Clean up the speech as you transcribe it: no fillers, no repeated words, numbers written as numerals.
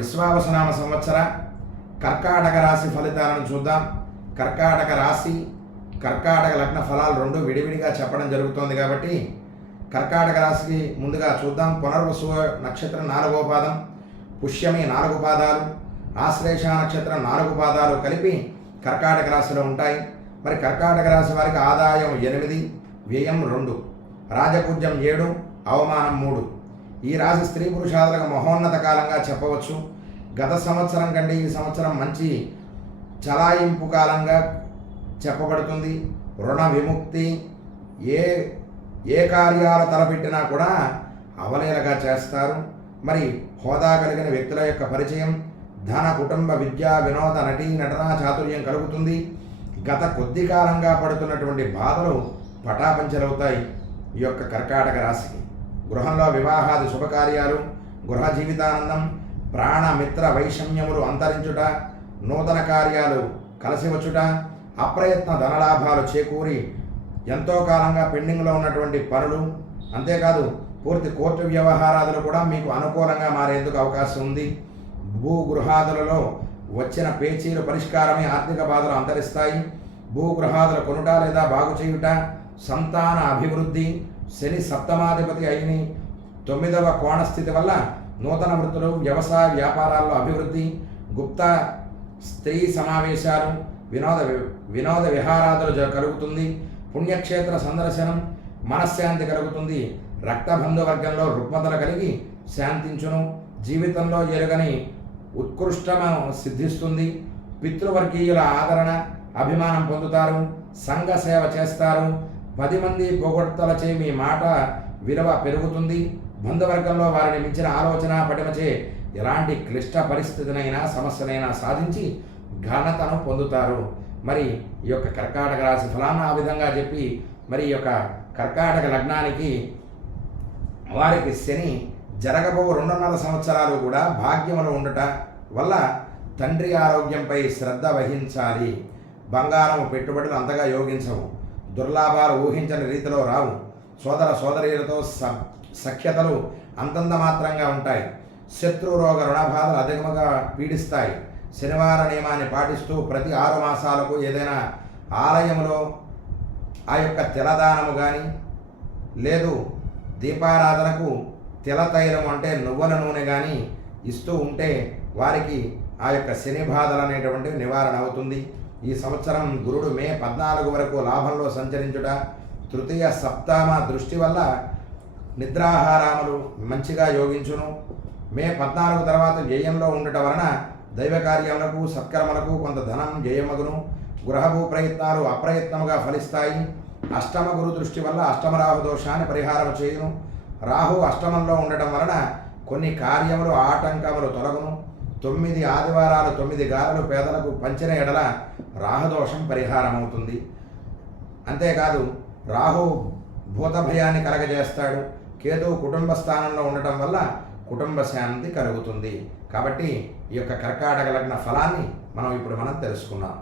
విశ్వావసనామ సంవత్సర కర్కాటక రాశి ఫలితాలను చూద్దాం. కర్కాటక రాశి కర్కాటక లగ్న ఫలాలు రెండు విడివిడిగా చెప్పడం జరుగుతోంది కాబట్టి కర్కాటక రాశికి ముందుగా చూద్దాం. పునర్వసు నక్షత్రం 4వ పాదం, పుష్యమి 4 పాదాలు, ఆశ్లేష నక్షత్రం 4 పాదాలు కలిపి కర్కాటక రాశిలో ఉంటాయి. మరి కర్కాటక రాశి వారికి ఆదాయం 8, వ్యయం 2, రాజపూజ్యం 7, అవమానం 3. ఈ రాశి స్త్రీ పురుషాదులకు మహోన్నత కాలంగా చెప్పవచ్చు. గత సంవత్సరం కంటే ఈ సంవత్సరం మంచి చలాయింపు కాలంగా చెప్పబడుతుంది. రుణ విముక్తి, ఏ కార్యాలు తలపెట్టినా కూడా అవలీలగా చేస్తారు. మరి హోదా కలిగిన వ్యక్తుల యొక్క పరిచయం, ధన, కుటుంబ, విద్యా, వినోద, నటీ నటనా చాతుర్యం కలుగుతుంది. గత కొద్ది కాలంగా పడుతున్నటువంటి బాధలు పటాపంచలవుతాయి ఈ యొక్క కర్కాటక రాశికి. గృహంలో వివాహాది శుభకార్యాలు, గృహ జీవితానందం, ప్రాణ మిత్ర వైషమ్యములు అంతరించుట, నూతన కార్యాలు కలిసి వచ్చుట, అప్రయత్న ధనలాభాలు చేకూరి ఎంతో కాలంగా పెండింగ్లో ఉన్నటువంటి పనులు, అంతేకాదు పూర్తి కోర్టు వ్యవహారాదులు కూడా మీకు అనుకూలంగా మారేందుకు అవకాశం ఉంది. భూగృహాదులలో వచ్చిన పేచీలు పరిష్కారమే ఆర్థిక బాధలు అంతరిస్తాయి. భూగృహాదులు కొనుట లేదా బాగు చేయుట, సంతాన అభివృద్ధి, శని సప్తమాధిపతి అయిన 9వ కోణస్థితి వల్ల నూతన వృత్తులు, వ్యవసాయ వ్యాపారాల్లో అభివృద్ధి, గుప్త స్త్రీ సమావేశాలు, వినోద విహారాదులు కలుగుతుంది. పుణ్యక్షేత్ర సందర్శనం, మనశ్శాంతి కలుగుతుంది. రక్త బంధువర్గంలో రుగ్మతలు కలిగి శాంతించును. జీవితంలో ఎరుగని ఉత్కృష్టము సిద్ధిస్తుంది. పితృవర్గీయుల ఆదరణ, అభిమానం పొందుతారు. సంఘ సేవ చేస్తారు. 10 మంది పొగడ్తలచే మీ మాట విలువ పెరుగుతుంది. బంధువర్గంలో వారిని మించిన ఆలోచన పటిమచే ఎలాంటి క్లిష్ట పరిస్థితినైనా సమస్యనైనా సాధించి ఘనతను పొందుతారు. మరి ఈ యొక్క కర్కాటక రాశి ఫలాన్ని ఆ విధంగా చెప్పి మరి ఈ యొక్క కర్కాటక లగ్నానికి వారికి శని జరగబో 2.5 సంవత్సరాలు కూడా భాగ్యములు ఉండట వల్ల తండ్రి ఆరోగ్యంపై శ్రద్ధ వహించాలి. బంగారం పెట్టుబడులు అంతగా యోగించవు. దుర్లాభాలు ఊహించని రీతిలో రావు. సోదర సోదరీలతో సఖ్యతలు అంతంత మాత్రంగా ఉంటాయి. శత్రు రోగ రుణబాధలు అధికముగా పీడిస్తాయి. శనివార నియమాన్ని పాటిస్తూ ప్రతి 6 మాసాలకు ఏదైనా ఆలయంలో ఆ యొక్క తిలదానము కానీ లేదు దీపారాధనకు తిల తైలం అంటే నువ్వుల నూనె కానీ ఇస్తూ ఉంటే వారికి ఆ యొక్క శని బాధలు అనేటువంటివి నివారణ అవుతుంది. ఈ సంవత్సరం గురుడు మే 14 వరకు లాభంలో సంచరించుట, తృతీయ సప్తమ దృష్టి వల్ల నిద్రాహారాములు మంచిగా యోగించును. మే 14 తర్వాత వ్యయంలో ఉండటం వలన దైవ కార్యములకు సత్కర్మలకు కొంత ధనం వ్యయమగును. గృహభూ ప్రయత్నాలు అప్రయత్నముగా ఫలిస్తాయి. అష్టమ గురు దృష్టి వల్ల అష్టమ రాహు దోషాన్ని పరిహారం చేయును. రాహు అష్టమంలో ఉండటం వలన కొన్ని కార్యములు ఆటంకములు తొలగును. 9 ఆదివారాలు 9 గారెలు పేదలకు పంచిన ఎడల రాహుదోషం పరిహారం అవుతుంది. అంతేకాదు రాహు భూత భయాన్ని కలగజేస్తాడు. కేతువు కుటుంబ స్థానంలో ఉండటం వల్ల కుటుంబ శాంతి కలుగుతుంది. కాబట్టి ఈ యొక్క కర్కాటక లగ్న ఫలాన్ని మనం తెలుసుకున్నాం.